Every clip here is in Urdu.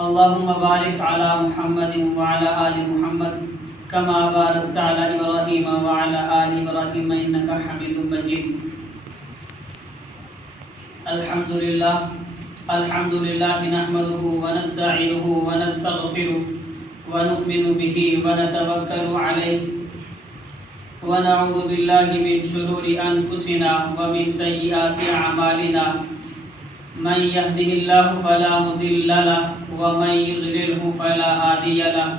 اللهم بارك على محمد وعلى آل محمد كما باركت على إبراهيم وعلى آل إبراهيم إنك حميد مجيد. الحمد لله نحمده ونستعينه ونستغفره ونؤمن به ونتوكل عليه ونعوذ بالله من شرور أنفسنا ومن سيئات أعمالنا. من يهده الله فلا مضل له ومن يضلله فلا هادي له.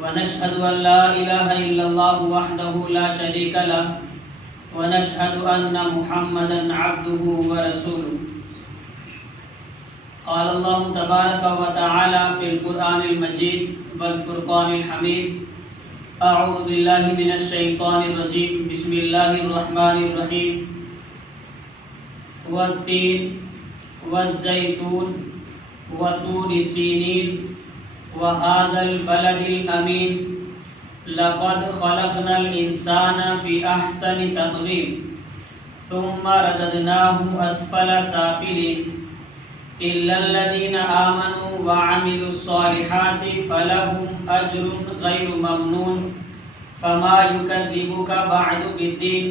ونشهد أن لا إله إلا الله وحده لا شريك له ونشهد أن محمدا عبده ورسوله. قال الله تبارك وتعالى في القرآن المجيد والفرقان الحميد: أعوذ بالله من الشيطان الرجيم. بسم الله الرحمن الرحيم. والتين والزيتون وطور سينين وهذا البلد الأمين لقد خلقنا الإنسان في أحسن تقويم ثم رددناه أسفل سافلين إلا الذين آمنوا وعملوا الصالحات فلهم أجر غير ممنون فما يكذبك بعد بالدين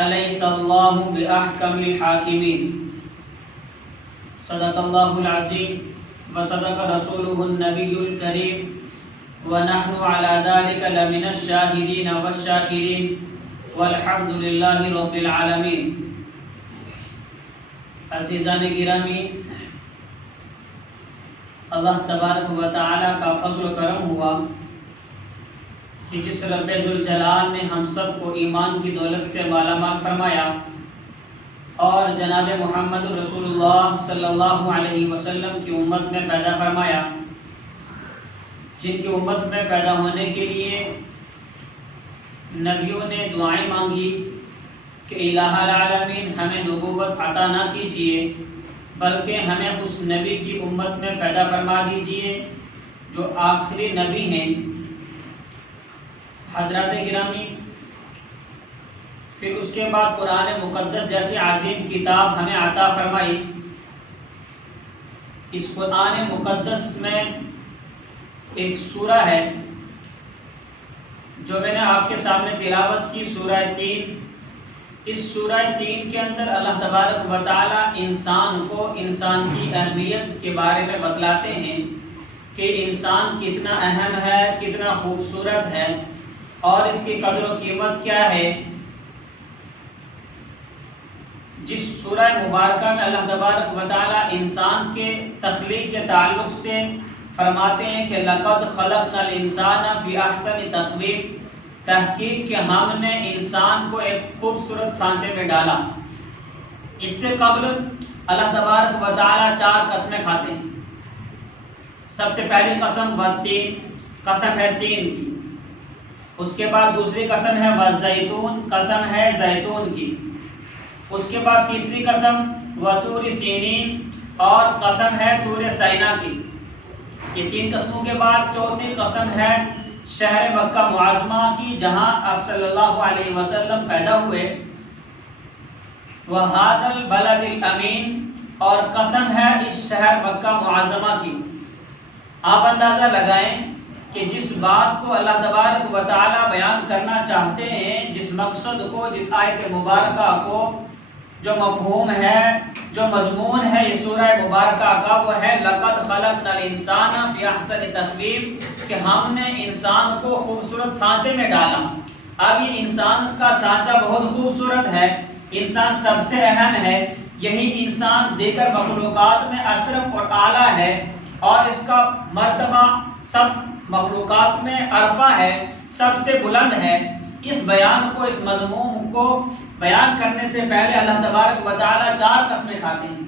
أليس الله بأحكم الحاكمين. صدق الله العظيم وصدق رسوله النبي الكريم ونحن على ذلك لمن الشاهدين والشاكرين والحمد لله رب العالمين. عزیزان گرامی، اللہ تبارک و تعالیٰ کا فضل و کرم ہوا کہ جس رب ذوالجلال نے ہم سب کو ایمان کی دولت سے مالا مال فرمایا اور جناب محمد رسول اللہ صلی اللہ علیہ وسلم کی امت میں پیدا فرمایا، جن کی امت میں پیدا ہونے کے لیے نبیوں نے دعائیں مانگی کہ الہ العالمین ہمیں نبوت عطا نہ کیجیے بلکہ ہمیں اس نبی کی امت میں پیدا فرما دیجیے جو آخری نبی ہیں. حضرات گرامی، پھر اس کے بعد قرآن مقدس جیسی عظیم کتاب ہمیں عطا فرمائی. اس قرآن مقدس میں ایک سورہ ہے جو میں نے آپ کے سامنے تلاوت کی، سورہ تین. اس سورہ تین کے اندر اللہ تبارک و تعالی انسان کو انسان کی اہمیت کے بارے میں بتلاتے ہیں کہ انسان کتنا اہم ہے، کتنا خوبصورت ہے اور اس کی قدر و قیمت کیا ہے. جس سورہ مبارکہ میں اللہ تبارک و تعالی انسان کے تخلیق کے تعلق سے فرماتے ہیں کہ لقد خلقنا الانسان فی احسن تقویم، تحقیق کہ ہم نے انسان کو ایک خوبصورت سانچے میں ڈالا. اس سے قبل اللہ تبارک و تعالی 4 قسمیں کھاتے ہیں. سب سے پہلی قسم والتین، قسم ہے تین کی. اس کے بعد دوسری قسم ہے والزیتون، قسم ہے زیتون کی. اس کے بعد تیسری قسم وطور سینین، اور قسم ہے طور سینا کی. یہ 3 قسموں کے بعد چوتھی قسم ہے شہر مکہ معظمہ کی، جہاں آپ صلی اللہ علیہ وسلم پیدا ہوئے. وَهَذَا الْبَلَدِ الْأَمِينَ، اور قسم ہے اس شہر مکہ معظمہ کی. آپ اندازہ لگائیں کہ جس بات کو اللہ تبارک و تعالی بیان کرنا چاہتے ہیں، جس مقصد کو، جس آیت مبارکہ کو، جو مفہوم ہے، جو مضمون ہے اس سورہ مبارکہ کا، وہ ہے لقد خلقنا الانسان فی احسن تقویم، کہ ہم نے انسان کو خوبصورت سانچے میں ڈالا. اب یہ انسان کا سانچہ بہت خوبصورت ہے، انسان سب سے اہم ہے. یہی انسان دیگر مخلوقات میں اشرف اور اعلیٰ ہے اور اس کا مرتبہ سب مخلوقات میں عرفہ ہے، سب سے بلند ہے. اس بیان کو، اس مضمون کو بیان کرنے سے پہلے اللہ تبارک و تعالی 4 قسمیں کھاتے ہیں.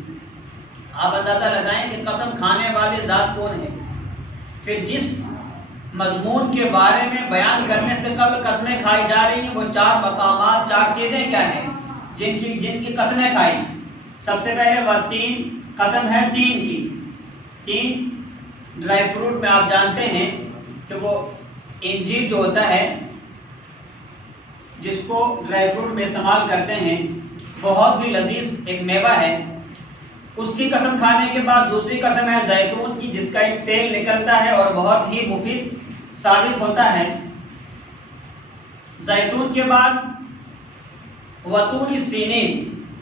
آپ اندازہ لگائیں کہ قسم کھانے والی ذات کون ہے. پھر جس مضمون کے بارے میں بیان کرنے سے قبل قسمیں کھائی جا رہی ہیں، وہ 4 مقامات، 4 چیزیں کیا ہیں جن کی قسمیں کھائی. سب سے پہلے والتین، قسم ہے تین کی. 3 ڈرائی فروٹ میں آپ جانتے ہیں کہ وہ انجیر جو ہوتا ہے، جس کو ڈرائی فروٹ میں استعمال کرتے ہیں، بہت ہی لذیذ ایک میوہ ہے. اس کی قسم کھانے کے بعد دوسری قسم ہے زیتون کی، جس کا ایک تیل نکلتا ہے اور بہت ہی مفید ثابت ہوتا ہے۔ زیتون کے بعد وطور سینین،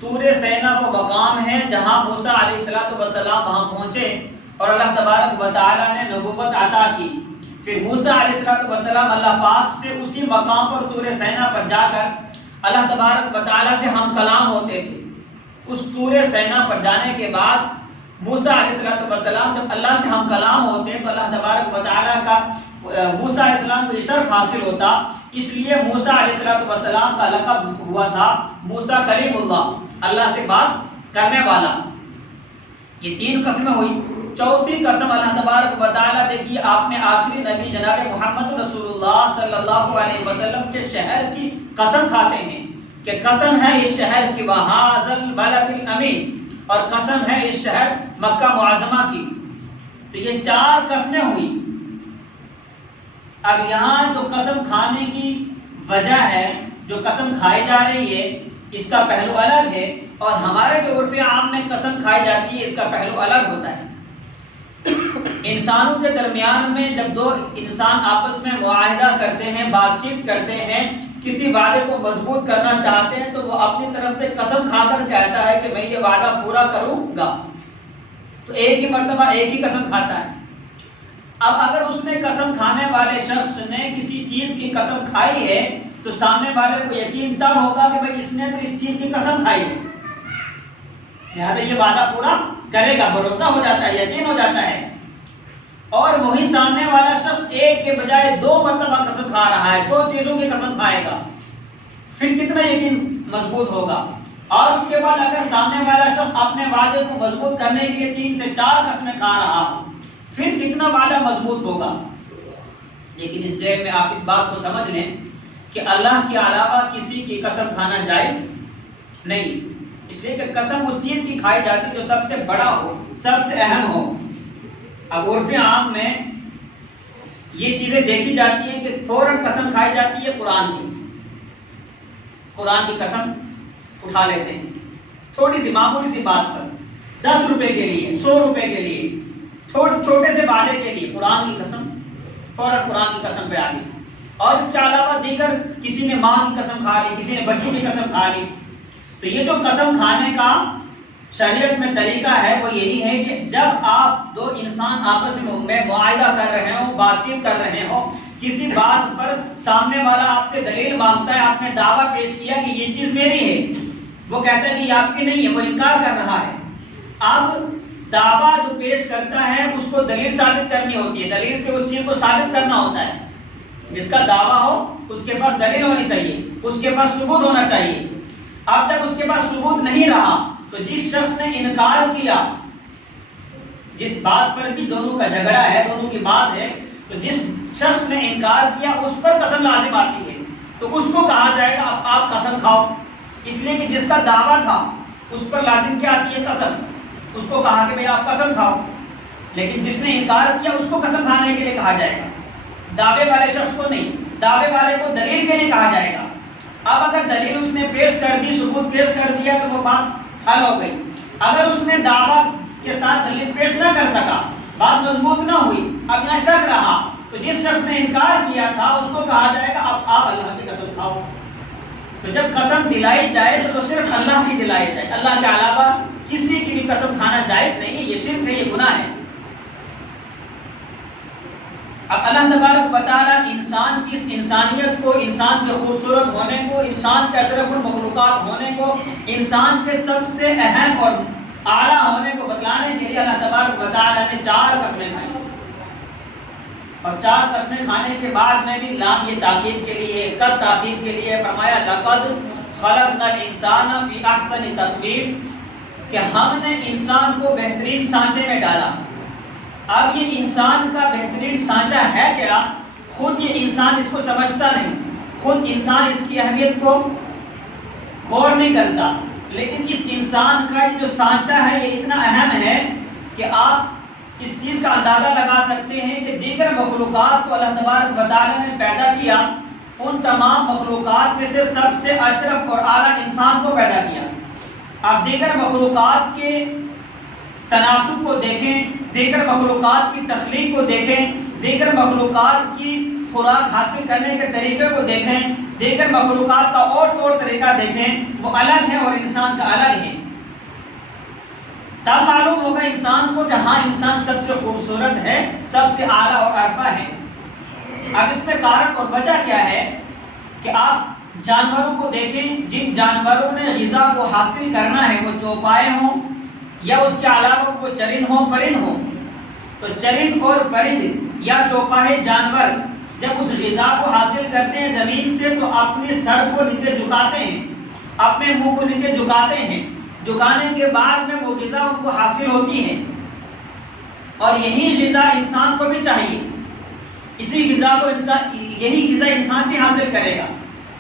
طور سینا وہ مقام ہے جہاں موسیٰ علیہ السلام وہاں پہنچے اور اللہ تبارک و تعالیٰ نے نبوت عطا کی۔ پھر موسیٰ علیہ السلام اللہ پاک سے اسی مقام پر طور سینا پر جا کر اللہ تبارک و تعالیٰ سے ہم کلام ہوتے تھے۔ اس طور سینا پر جانے کے بعد موسیٰ علیہ السلام جب اللہ سے ہم کلام ہوتے تو اللہ تبارک و تعالیٰ کا موسیٰ علیہ السلام کو شرف حاصل ہوتا، اس لیے موسیٰ علیہ السلام کا لقب ہوا تھا موسیٰ کلیم اللہ، اللہ سے بات کرنے والا۔ یہ تین قسمیں ہوئی۔ چوتھی قسم اللہ تبارک و تعالیٰ، دیکھیے آپ نے آخری نبی جناب محمد رسول اللہ صلی اللہ علیہ وسلم کے شہر کی قسم کھاتے ہیں کہ قسم ہے اس شہر کی وہذا البلد الامین، اور قسم ہے اس شہر مکہ معظمہ کی۔ تو یہ چار قسمیں ہوئی۔ اب یہاں جو قسم کھانے کی وجہ ہے، جو قسم کھائی جا رہی ہے، اس کا پہلو الگ ہے، اور ہمارے جو عرف عام میں قسم کھائی جاتی ہے اس کا پہلو الگ ہوتا ہے۔ انسانوں کے درمیان میں جب دو انسان آپس میں معاہدہ کرتے ہیں، بات چیت کرتے ہیں، کسی وعدے کو مضبوط کرنا چاہتے ہیں، تو وہ اپنی طرف سے قسم کھا کر کہتا ہے کہ میں یہ وعدہ پورا کروں گا، تو ایک ہی مرتبہ ایک ہی قسم کھاتا ہے۔ اب اگر اس نے قسم کھانے والے شخص نے کسی چیز کی قسم کھائی ہے تو سامنے والے کو یقین تب ہوگا کہ بھئی اس نے تو اس چیز کی قسم کھائی ہے، لہذا یہ وعدہ پورا کرے گا، بھروسہ ہو جاتا ہے، یقین ہو جاتا ہے۔ اور وہی سامنے والا شخص ایک کے بجائے دو مرتبہ قسم کھا رہا ہے، دو چیزوں کی قسم کھائے گا، پھر کتنا یقین مضبوط ہوگا۔ اور اس کے بعد اگر سامنے والا شخص اپنے وعدے کو مضبوط کرنے کے لیے 3 سے 4 قسمیں کھا رہا ہو، پھر کتنا وعدہ مضبوط ہوگا۔ لیکن اس ذہن میں آپ اس بات کو سمجھ لیں کہ اللہ کے علاوہ کسی کی قسم کھانا جائز نہیں، اس لیے کہ قسم اس چیز کی کھائی جاتی جو سب سے بڑا ہو، سب سے اہم ہو۔ اب عرف عام میں یہ چیزیں دیکھی جاتی ہیں کہ فوراً قسم کھائی جاتی ہے قرآن کی قسم اٹھا لیتے ہیں، تھوڑی سی معمولی سی بات پر، 10 روپے کے لیے، 100 روپے کے لیے، چھوٹے سے وعدے کے لیے قرآن کی قسم، فوراً قرآن کی قسم پہ آ گئی۔ اور اس کے علاوہ دیگر کسی نے ماں کی قسم کھا لی، کسی نے بچوں کی قسم کھا لی۔ تو یہ جو قسم کھانے کا شریعت میں طریقہ ہے وہ یہی ہے کہ جب آپ دو انسان آپس میں معاہدہ کر رہے ہوں، بات چیت کر رہے ہوں، کسی بات پر سامنے والا آپ سے دلیل مانگتا ہے، آپ نے دعویٰ پیش کیا کہ یہ چیز میری ہے، وہ کہتا ہے کہ یہ آپ کی نہیں ہے، وہ انکار کر رہا ہے۔ اب دعویٰ جو پیش کرتا ہے اس کو دلیل ثابت کرنی ہوتی ہے، دلیل سے اس چیز کو ثابت کرنا ہوتا ہے۔ جس کا دعویٰ ہو اس کے پاس دلیل ہونی چاہیے، اس کے پاس ثبوت ہونا چاہیے۔ اب تک اس کے پاس ثبوت نہیں رہا تو جس شخص نے انکار کیا، جس بات پر بھی دونوں کا جھگڑا ہے، دونوں کی بات ہے، تو جس شخص نے انکار کیا اس پر قسم لازم آتی ہے، تو اس کو کہا جائے گا اب آپ قسم کھاؤ، اس لیے کہ جس کا دعویٰ تھا اس پر لازم کیا آتی ہے؟ قسم۔ اس کو کہا کہ بھئی آپ قسم کھاؤ، لیکن جس نے انکار کیا اس کو قسم کھانے کے لیے کہا جائے گا، دعوے والے شخص کو نہیں، دعوے والے کو دلیل کے لیے کہا جائے گا۔ اب اگر دلیل اس نے پیش کر دی، ثبوت پیش کر دیا تو وہ بات حل ہو گئی۔ اگر اس نے دعویٰ کے ساتھ دلیل پیش نہ کر سکا، بات مضبوط نہ ہوئی، اب یہاں شک رہا، تو جس شخص نے انکار کیا تھا اس کو کہا جائے گا اب آپ اللہ کی قسم کھاؤ۔ تو جب قسم دلائی جائے تو صرف اللہ کی دلائی جائے، اللہ کے علاوہ کسی کی بھی قسم کھانا جائز نہیں ہے، یہ شرک ہے، یہ گناہ ہے۔ اب اللہ تبارک و تعالیٰ انسان کی اس انسانیت کو، انسان کے خوبصورت ہونے کو، انسان کے اشرف المخلوقات ہونے کو، انسان کے سب سے اہم اور اعلیٰ ہونے کو بتلانے کے لیے اللہ تبارک و تعالیٰ نے 4 قسمیں کھائیں، اور 4 قسمیں کھانے کے بعد میں بھی لام یہ تاکید کے لیے، قد تاکید کے لیے فرمایا لقد خلقنا الانسان فی احسن تقویم، کہ ہم نے انسان کو بہترین سانچے میں ڈالا۔ اب یہ انسان کا بہترین سانچہ ہے کیا؟ خود یہ انسان اس کو سمجھتا نہیں، خود انسان اس کی اہمیت کو غور نہیں کرتا، لیکن اس انسان کا جو سانچہ ہے یہ اتنا اہم ہے کہ آپ اس چیز کا اندازہ لگا سکتے ہیں کہ دیگر مخلوقات کو اللہ تبارک و تعالیٰ نے پیدا کیا، ان تمام مخلوقات میں سے سب سے اشرف اور اعلیٰ انسان کو پیدا کیا۔ اب دیگر مخلوقات کے تناسب کو دیکھیں، دیگر مخلوقات کی تخلیق کو دیکھیں، دیگر مخلوقات کی خوراک حاصل کرنے کے طریقے کو دیکھیں، دیگر مخلوقات کا اور طور طریقہ دیکھیں، وہ الگ ہے اور انسان کا الگ ہے، تب معلوم ہوگا انسان کو کہ ہاں انسان سب سے خوبصورت ہے، سب سے اعلیٰ اور عرفہ ہے۔ اب اس میں کارن اور وجہ کیا ہے کہ آپ جانوروں کو دیکھیں، جن جانوروں نے غذا کو حاصل کرنا ہے، وہ چوپائے ہوں یا اس کے علاوہ کوئی چرند ہوں پرند ہوں، تو چرند اور پرند یا چوپائے جانور جب اس غذا کو حاصل کرتے ہیں زمین سے تو اپنے سر کو نیچے جھکاتے ہیں، اپنے منہ کو نیچے جھکاتے ہیں، جھکانے کے بعد میں وہ غذا ان کو حاصل ہوتی ہے، اور یہی غذا انسان کو بھی چاہیے، اسی غذا کو یہی غذا انسان بھی حاصل کرے گا،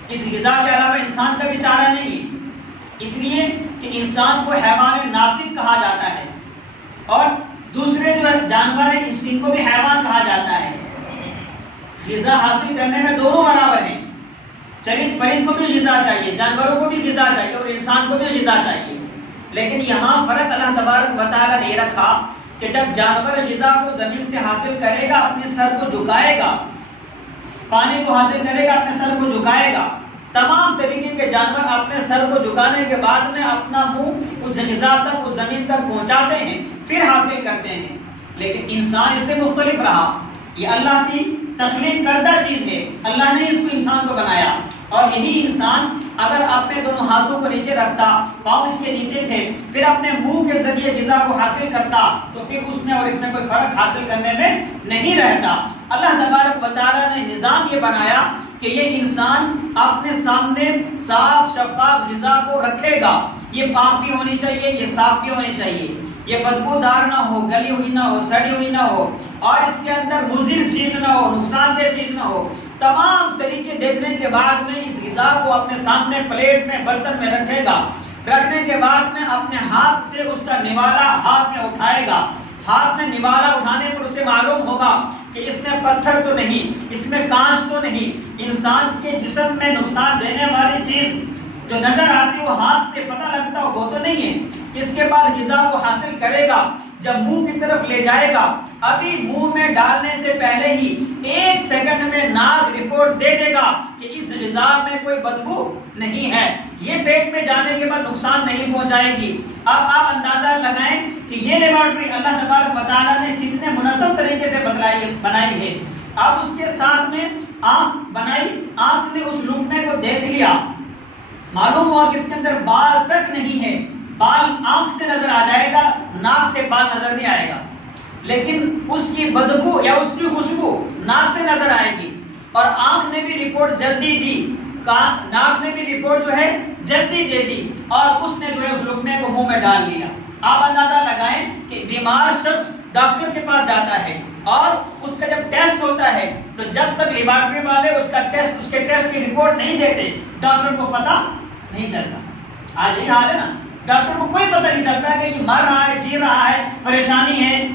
اس غذا کے علاوہ انسان کا بھی چارہ نہیں ہے، اس لیے کہ انسان کو حیوان ناطق کہا جاتا ہے، اور دوسرے جو جانور ہیں ان کو بھی حیوان کہا جاتا ہے۔ غذا حاصل کرنے میں دونوں برابر ہیں، چرند پرند کو بھی غذا چاہیے، جانوروں کو بھی غذا چاہیے اور انسان کو بھی غذا چاہیے، لیکن یہاں فرق اللہ تبارک و تعالیٰ نے یہ رکھا کہ جب جانور غذا کو زمین سے حاصل کرے گا اپنے سر کو جھکائے گا، پانی کو حاصل کرے گا اپنے سر کو جھکائے گا، تمام طریقے کے جانور اپنے سر کو جھکانے کے بعد میں اپنا منہ اس غذا تک، اس زمین تک پہنچاتے ہیں، پھر حاصل کرتے ہیں، لیکن انسان اس سے مختلف رہا، یہ اللہ کی تخلیق کردہ چیز ہے، اللہ نے اس کو انسان کو بنایا، اور یہی انسان اگر اپنے دونوں ہاتھوں کو نیچے رکھتا، پاؤں اس کے نیچے تھے، پھر اپنے منہ کے ذریعے غذا کو حاصل کرتا تو پھر اس میں اور اس میں کوئی فرق حاصل کرنے میں نہیں رہتا۔ اللہ تبارک و تعالیٰ نے نظام یہ بنایا کہ یہ انسان اپنے سامنے صاف شفاف غذا کو رکھے گا، یہ پاک بھی ہونی چاہیے، یہ صاف بھی ہونی چاہیے، یہ بدبودار نہ ہو، گلی ہوئی نہ ہو، سڑی ہوئی نہ ہو، اور اس کے اندر مضر چیز نہ ہو، نقصان دہ چیز نہ ہو، تمام طریقے دیکھنے کے بعد میں اس غذا کو اپنے سامنے پلیٹ میں برتن میں رکھے گا، رکھنے کے بعد میں اپنے ہاتھ سے اس کا نوالا ہاتھ میں اٹھائے گا، ہاتھ میں نوالا اٹھانے پر اسے معلوم ہوگا کہ اس میں پتھر تو نہیں، اس میں کانچ تو نہیں، انسان کے جسم میں نقصان دینے والی چیز جو نظر آتی وہ ہاتھ سے پتہ لگتا وہ تو نہیں ہے۔ اس کے بعد غذا کو حاصل کرے گا، جب منہ کی طرف لے جائے گا، ابھی منہ میں ڈالنے سے پہلے ہی 1 سیکنڈ میں ناک رپورٹ دے دے گا کہ اس غذا میں کوئی بدبو نہیں ہے، یہ پیٹ میں جانے کے بعد نقصان نہیں پہنچائے گی۔ اب آپ اندازہ لگائیں کہ یہ لیبارٹری اللہ تبارک و تعالیٰ نے کتنے منظم طریقے سے بنائی ہے۔ اب اس کے ساتھ میں آنکھ بنائی، آنکھ نے اس لقمے کو دیکھ لیا، معلوم ہوا کہ اس کے اندر بال تک نہیں ہے، بال آنکھ سے نظر آ جائے گا، ناک سے بال نظر نہیں آئے گا، لیکن اس کی بدبو یا اس کی خوشبو ناک سے نظر آئے گی، اور آنکھ نے بھی رپورٹ جلدی دی، ناک نے بھی رپورٹ جو ہے جلدی دے دی، اور اس نے جو ہے اس لقمے کو منہ میں ڈال لیا۔ آپ اندازہ لگائیں کہ بیمار شخص ڈاکٹر کے پاس جاتا ہے اور اس کا جب ٹیسٹ ہوتا ہے تو جب تک لیبارٹری والے اس کے ٹیسٹ کی رپورٹ نہیں دیتے ڈاکٹر کو پتہ نہیں چلتا۔ آج یہ حال ہے نا، ڈاکٹر کو کوئی پتہ نہیں چلتا کہ یہ مر رہا ہے، جی رہا ہے، پریشانی ہے،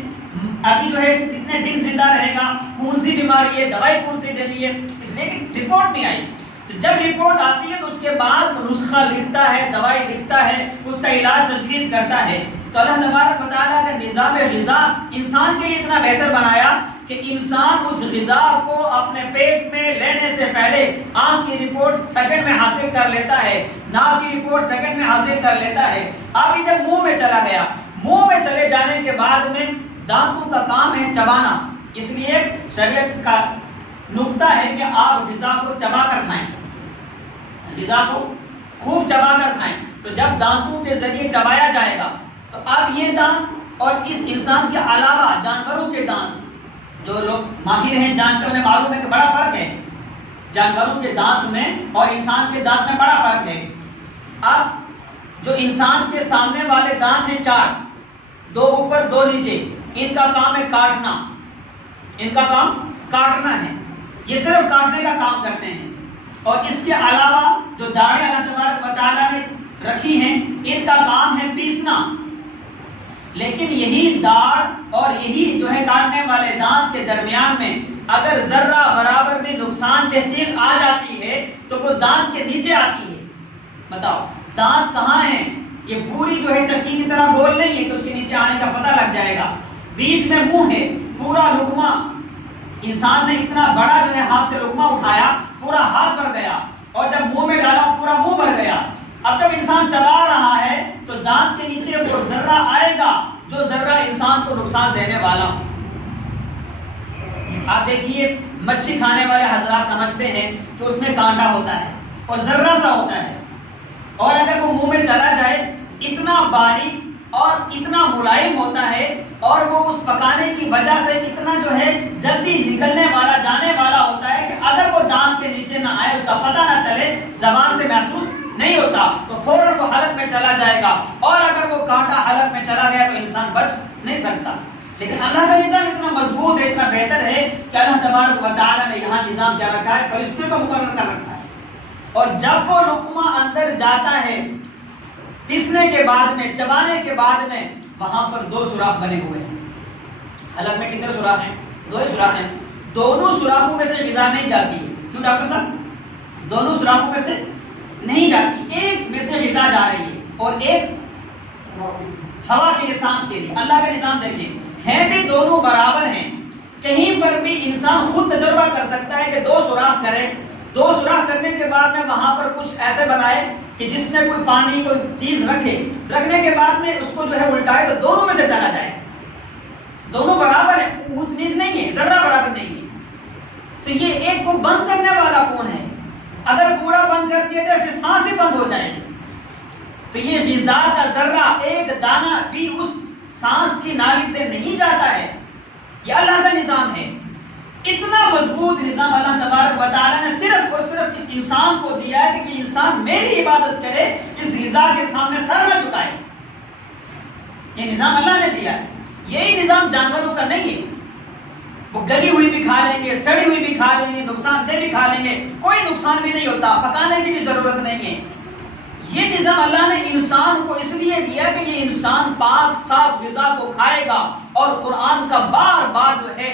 ابھی جو ہے کتنے دن زندہ رہے گا، کون سی بیماری ہے، دوائی کون سی دینی ہے، اس لیے کہ رپورٹ نہیں آئی۔ تو جب رپورٹ آتی ہے تو اس کے بعد وہ نسخہ لکھتا ہے، دوائی لکھتا ہے، اس کا علاج تجویز کرتا ہے۔ تو اللہ تبارک و تعالیٰ کا نظام غذا انسان کے لیے اتنا بہتر بنایا کہ انسان اس غذا کو اپنے پیٹ میں لینے سے پہلے آنکھ کی رپورٹ سیکنڈ میں حاصل کر لیتا ہے، ناک کی رپورٹ سیکنڈ میں حاصل کر لیتا ہے۔ ابھی جب منہ میں چلا گیا، منہ میں چلے جانے کے بعد میں دانتوں کا کام ہے چبانا، اس لیے شریعت کا نقطہ ہے کہ آپ غذا کو چبا کر کھائیں، غذا کو خوب چبا کر کھائیں۔ تو جب دانتوں کے ذریعے چبایا جائے گا تو اب یہ دانت اور اس انسان کے علاوہ جانوروں کے دانت، جو لوگ ماہر ہیں جانتے انہیں معلوم ہے کہ بڑا فرق ہے، جانوروں کے دانت میں اور انسان کے دانت میں بڑا فرق ہے۔ اب جو انسان کے سامنے والے دانت ہیں 4، 2 اوپر 2 نیچے، ان کا کام ہے کاٹنا، ان کا کام کاٹنا ہے، یہ صرف کاٹنے کا کام کرتے ہیں، اور اس کے علاوہ جو داڑھی اللہ تبارک و تعالیٰ نے رکھی ہیں ان کا کام ہے پیسنا۔ لیکن یہی داڑھ اور یہی جو ہے کاٹنے والے دانت کے درمیان میں اگر ذرہ برابر میں نقصان دہ چیز آ جاتی ہے تو وہ دانت کے نیچے آتی ہے۔ بتاؤ دانت کہاں ہیں؟ یہ پوری جو ہے چکی کی طرح گول نہیں ہے کہ اس کے نیچے آنے کا پتہ لگ جائے گا. بیچ میں منہ ہے, پورا لقمہ انسان نے اتنا بڑا جو ہے ہاتھ سے لقمہ اٹھایا, پورا ہاتھ بھر گیا, اور جب منہ میں ڈالا پورا منہ بھر گیا. اب جب انسان چبا رہا ہے تو دانت کے نیچے وہ ذرہ آئے گا جو ذرہ انسان کو نقصان دینے والا. آپ دیکھیے مچھلی کھانے والے حضرات سمجھتے ہیں کہ اس میں کانٹا ہوتا ہے اور ذرہ سا ہوتا ہے, اور اگر وہ منہ میں چلا جائے اتنا باریک اور اتنا ملائم ہوتا ہے, اور وہ اس پکانے کی وجہ سے اتنا جو ہے جلدی نکلنے والا جانے والا ہوتا ہے کہ اگر وہ دانت کے نیچے نہ آئے, اس کا پتہ نہ چلے, زبان سے محسوس نہیں ہوتا, تو فوراً وہ حلق میں چلا جائے گا, اور اگر وہ کانٹا حلق میں چلا گیا تو انسان بچ نہیں سکتا. لیکن اللہ کا نظام اتنا مضبوط ہے, اتنا بہتر ہے کہ اللہ تبارک و تعالیٰ نے یہاں نظام کیا رکھا ہے, فرشتے کو مقرر کر رکھا ہے, اور جب وہ لقمہ اندر جاتا ہے پیسنے کے بعد میں, چبانے کے بعد میں, وہاں پر 2 سوراخ بنے ہوئے ہیں. حلق میں کتنے سوراخ ہیں؟ 2 ہی سوراخ ہیں. دونوں سوراخوں میں سے غذا نہیں جاتی ہے. کیوں ڈاکٹر صاحب؟ دونوں سوراخوں میں سے نہیں جاتی, ایک میں سے غذا جا رہی ہے اور ایک ہوا کے لیے, سانس کے لیے. اللہ کا نظام دیکھیں, ہیں بھی دونوں برابر ہیں. کہیں پر بھی انسان خود تجربہ کر سکتا ہے کہ 2 سوراخ کرے, 2 سوراخ کرنے کے بعد میں وہاں پر کچھ ایسے بنائے کہ جس میں کوئی پانی کوئی چیز رکھنے کے بعد میں اس کو جو ہے الٹائے تو دونوں میں سے چلا جائے. دونوں برابر ہیں, اونچ نیچ نہیں ہے, ذرہ برابر نہیں ہے. تو یہ ایک کو بند کرنے والا کون ہے؟ اگر پورا بند کر دیا جائے پھر سانس ہی بند ہو جائے گی. تو یہ غذا کا ذرہ ایک دانہ بھی اس سانس کی نالی سے نہیں جاتا ہے. یہ اللہ کا نظام ہے. اتنا مضبوط نظام اللہ تبارک و تعالیٰ نے صرف اور صرف اس انسان کو دیا ہے کہ یہ انسان میری عبادت کرے, اس غذا کے سامنے سر نہ جھکائے. یہ نظام اللہ نے دیا ہے. یہی نظام جانوروں کا نہیں ہے. وہ گلی ہوئی بھی کھا لیں گے, سڑی ہوئی بھی کھا لیں گے, نقصان دہ بھی کھا لیں گے, کوئی نقصان بھی نہیں ہوتا, پکانے کی بھی ضرورت نہیں ہے. یہ نظام اللہ نے انسان کو اس لیے دیا کہ یہ انسان پاک صاف غذا کو کھائے گا, اور قرآن کا بار بار جو ہے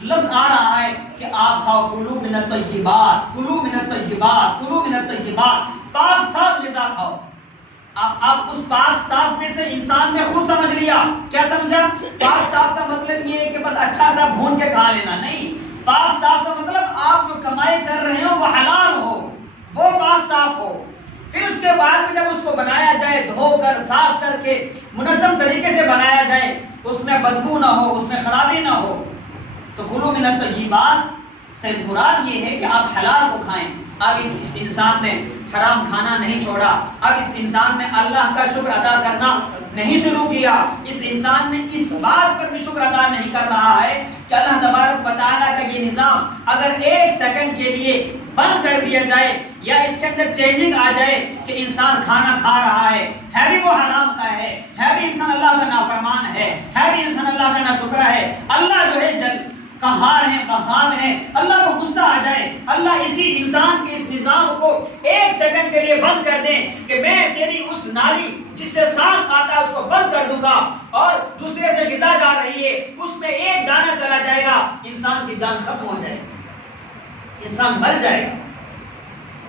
لفظ آ رہا ہے کہ آپ کھاؤ, کلوا من الطیبات, کلوا من الطیبات, کلوا من الطیبات, پاک صاف غذا کھاؤ. آپ اس پاک صاف میں سے انسان نے خود سمجھ لیا. کیا سمجھا؟ پاک صاف کا مطلب یہ ہے کہ بس اچھا سا بھون کے کھا لینا نہیں. پاک صاف کا مطلب آپ جو کمائی کر رہے ہو وہ حلال ہو, وہ پاک صاف ہو. پھر اس کے بعد میں جب اس کو بنایا جائے, دھو کر صاف کر کے منظم طریقے سے بنایا جائے, اس میں بدبو نہ ہو, اس میں خرابی نہ ہو. تو کلوا من الطیبات سے مراد یہ ہے کہ آپ حلال کو کھائیں. اب اس انسان نے حرام کھانا نہیں چھوڑا, اب اس انسان نے اللہ کا شکر ادا کرنا نہیں شروع کیا. اس انسان نے اس بات پر بھی شکر ادا نہیں کر رہا ہے کہ اللہ تبارک و تعالیٰ کا یہ نظام اگر 1 سیکنڈ کے لیے بند کر دیا جائے, یا اس کے اندر چینجنگ آ جائے کہ انسان کھانا کھا رہا ہے بھی وہ حرام کا ہے بھی انسان اللہ کا نافرمان ہے بھی انسان اللہ کا ناشکرا ہے, اللہ جو ہے قہار ہے, قہار ہے, اللہ کو غصہ آ جائے, اللہ اسی انسان کے اس نظام کو 1 سیکنڈ کے لیے بند کر دیں کہ میں تیری اس نالی جس سے سانس آتا ہے اس کو بند کر دوں گا, اور دوسرے سے غذا جا رہی ہے اس میں 1 دانہ چلا جائے گا, انسان کی جان ختم ہو جائے گی, انسان مر جائے گا.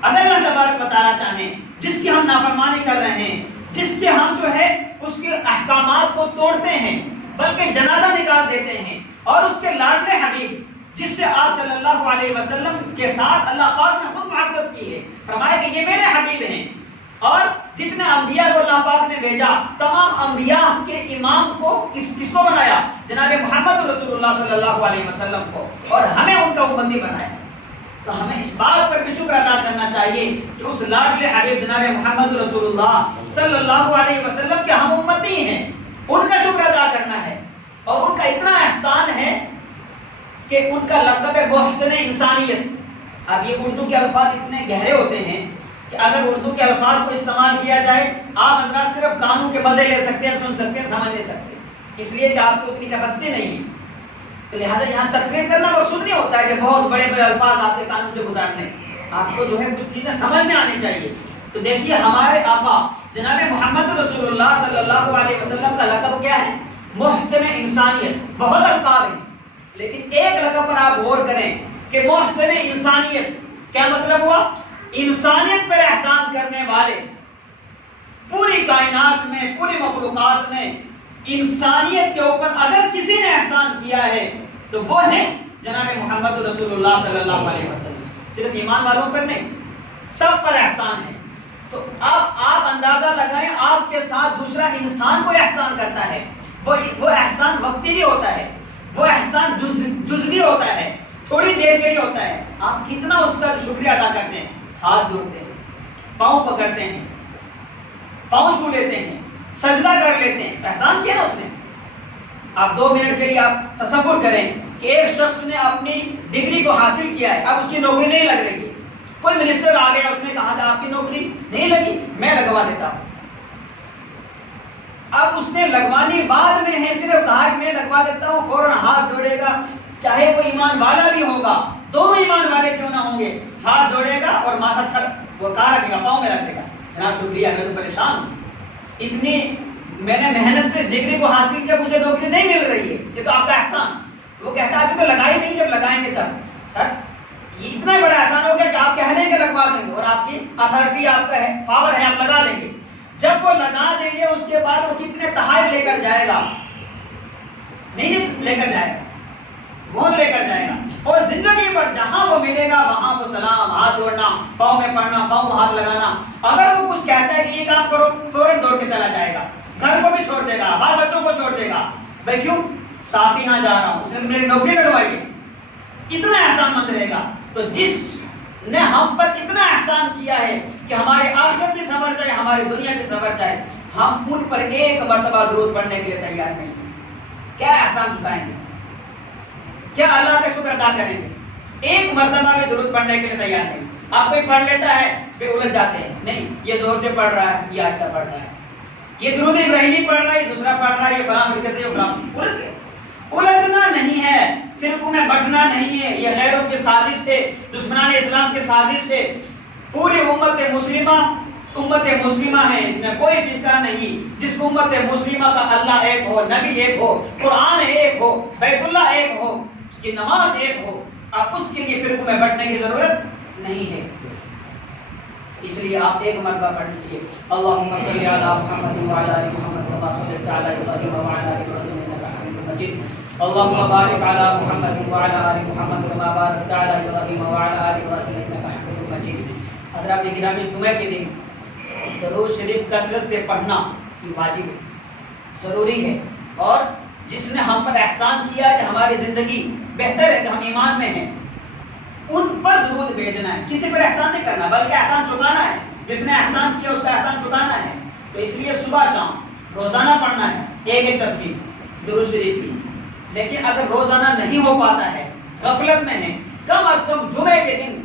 اگر اللہ تبارک و تعالیٰ چاہیں, جس کی ہم نافرمانی کر رہے ہیں, جس کے ہم جو ہے اس کے احکامات کو توڑتے ہیں بلکہ جنازہ نکال دیتے ہیں, اور اس کے لاڈلے حبیب جس سے آپ صلی اللہ علیہ وسلم کے ساتھ اللہ پاک نے خود محبت کی ہے, فرمایا کہ یہ میرے حبیب ہیں, اور جتنے انبیاء کو اللہ پاک نے بھیجا تمام انبیاء کے امام کو کس کو بنایا؟ جناب محمد رسول اللہ صلی اللہ علیہ وسلم کو, اور ہمیں ان کا امتی بنایا. تو ہمیں اس بات پر بھی شکر ادا کرنا چاہیے کہ اس لاڈلے حبیب جناب محمد رسول اللہ صلی اللہ علیہ وسلم کے ہم امتی ہیں, ان کا شکر ادا کرنا ہے. اور ان کا اتنا احسان ہے کہ ان کا لقب ہے محسن انسانیت. اب یہ اردو کے الفاظ اتنے گہرے ہوتے ہیں کہ اگر اردو کے الفاظ کو استعمال کیا جائے, آپ حضرات صرف کانوں کے مزے لے سکتے ہیں, سن سکتے ہیں, سمجھ لے سکتے ہیں, اس لیے کہ آپ کی اتنی کیپیسٹی نہیں ہے. تو لہٰذا یہاں تقریر کرنا مقصود نہیں ہوتا ہے کہ بہت بڑے بڑے الفاظ آپ کے کانوں سے گزارنے, آپ کو جو ہے کچھ چیزیں سمجھ میں آنی چاہیے. تو دیکھیے ہمارے آقا جناب محمد رسول اللہ صلی اللہ علیہ وسلم کا لقب کیا ہے؟ محسن انسانیت. بہت القاب ہیں لیکن ایک لقب پر آپ غور کریں کہ محسن انسانیت کیا مطلب ہوا؟ انسانیت پر احسان کرنے والے. پوری کائنات میں، پوری مخلوقات میں انسانیت کے اوپر اگر کسی نے احسان کیا ہے تو وہ ہے جناب محمد رسول اللہ صلی اللہ علیہ وسلم. صرف ایمان والوں پر نہیں، سب پر احسان ہے. تو اب آپ اندازہ لگائیں آپ کے ساتھ دوسرا انسان کوئی احسان کرتا ہے، وہ احسان وقتی بھی ہوتا ہے، وہ احسان جزوی ہوتا ہے، تھوڑی دیر کے لیے ہوتا ہے. آپ کتنا اس کا شکریہ ادا کرتے ہیں، ہاتھ جوڑتے ہیں، پاؤں پکڑتے ہیں، پاؤں چھو لیتے ہیں، سجدہ کر لیتے ہیں، احسان کیا نا اس نے. آپ 2 منٹ کے لیے آپ تصور کریں کہ ایک شخص نے اپنی ڈگری کو حاصل کیا ہے، اب اس کی نوکری نہیں لگ رہی ہے. کوئی منسٹر آ گیا، اس نے کہا کہ آپ کی نوکری نہیں لگی، میں لگوا دیتا ہوں. اب اس نے لگوانی بعد میں ہے، صرف کہا کہ میں لگوا دیتا ہوں، فوراً ہاتھ جوڑے گا، چاہے وہ ایمان والا بھی ہوگا، دونوں ایمان والے کیوں نہ ہوں گے، ہاتھ جوڑے گا اور ماتھا سر وہ کہاں رکھے گا، پاؤں میں رکھ دے گا. جناب شکریہ، میں تو پریشان ہوں، اتنی میں نے محنت سے اس ڈگری کو حاصل کیا، مجھے نوکری نہیں مل رہی ہے، یہ تو آپ کا احسان. وہ کہتا ہے ابھی تو لگائی نہیں، جب لگائیں گے تب. سر یہ اتنا بڑا احسان ہو گیا کہ آپ کہہ دیں گے لگوا دیں گے، اور آپ کی اتھارٹی، آپ کا ہے، پاور ہے، آپ لگا دیں گے. جب وہ لگا دیں گے اس کے بعد وہ کتنے تحائف لے کر جائے گا، نہیں لے کر جائے گا، بہت لے کر جائے گا. اور زندگی پر جہاں وہ ملے گا وہاں وہ سلام، ہاتھ جوڑنا، پاؤں میں پڑنا، پاؤں کو ہاتھ لگانا. اگر وہ کچھ کہتا ہے کہ یہ کام کرو، فوراً دوڑ کے چلا جائے گا، گھر کو بھی چھوڑ دے گا، بال بچوں کو چھوڑ دے گا. بھائی کیوں؟ صاحب کے یہاں جا رہا ہوں، اس نے میری نوکری لگوائی ہے. اتنا احسان مند رہے گا. تو جس نے ہم پر اتنا احسان کیا ہے کہ ہمارے آخرت بھی سنور جائے، ہماری دنیا بھی سنور جائے، ہم ان پر ایک مرتبہ درود پڑھنے کے لیے تیار نہیں. کیا احسان چکائیں گے؟ کیا اللہ کا شکر ادا کریں گے؟ ایک مرتبہ بھی درود پڑھنے کے لیے تیار نہیں. آپ کوئی پڑھ لیتا ہے پھر الجھ جاتے ہیں، نہیں یہ زور سے پڑھ رہا ہے، یہ آہستہ پڑھ رہا ہے، یہ درود ابراہیمی پڑھ رہا ہے، یہ دوسرا پڑھ رہا ہے، یہ فلاں فرقے سے، یہ فلاں. الجھنا نہیں ہے، فرقوں میں بٹنا نہیں ہے. یہ غیروں کی سازش ہے، دشمنان اسلام کی سازش ہے. پوری امت مسلمہ ہے، اس میں کوئی فرقہ نہیں. جس امت مسلمہ کا اللہ ایک ہو، نبی ایک ہو، قرآن ایک ہو، بیت اللہ ایک ہو، اس کی نماز ایک ہو، اب اس کے لیے فرقوں میں بٹنے کی ضرورت نہیں ہے. اس لیے آپ ایک مرتبہ پڑھ لیجیے اللہم صلی علی محمد وعلی آل محمد کما صلیت علی ابراہیم وعلی آل ابراہیم انک حمید مجید. اللہم بارک علی محمد وعلی آل محمد کما بارکت علی ابراہیم وعلی آل ابراہیم انک حمید مجید. حضرات گرامی، جمعہ کے دن درود شریف کثرت سے پڑھنا یہ واجب ہے، ضروری ہے. اور جس نے ہم پر احسان کیا کہ ہماری زندگی بہتر ہے، کہ ہم ایمان میں ہیں، ان پر درود بھیجنا ہے. کسی پر احسان نہیں کرنا بلکہ احسان چکانا ہے. جس نے احسان کیا اس کا احسان چکانا ہے. تو اس لیے صبح شام روزانہ پڑھنا ہے ایک تصویر درود شریف کی. لیکن اگر روزانہ نہیں ہو پاتا ہے، غفلت میں ہے، کم از کم جمعے کے دن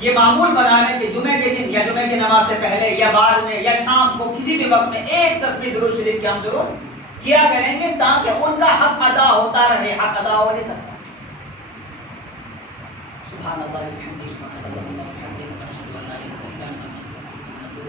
یہ معمول بنا لیں کہ جمعے کے دن یا جمعے کی نماز سے پہلے یا بعد میں یا شام کو کسی بھی وقت میں ایک تصویر درود شریف کی ہم ضرور کیا کریں گے، تاکہ ان کا حق ادا ہوتا رہے. حق ادا ہو نہیں سکتا. سبحان اللہ والحمد للہ، سبحان اللہ والحمد للہ، اشہد ان لا الہ الا اللہ.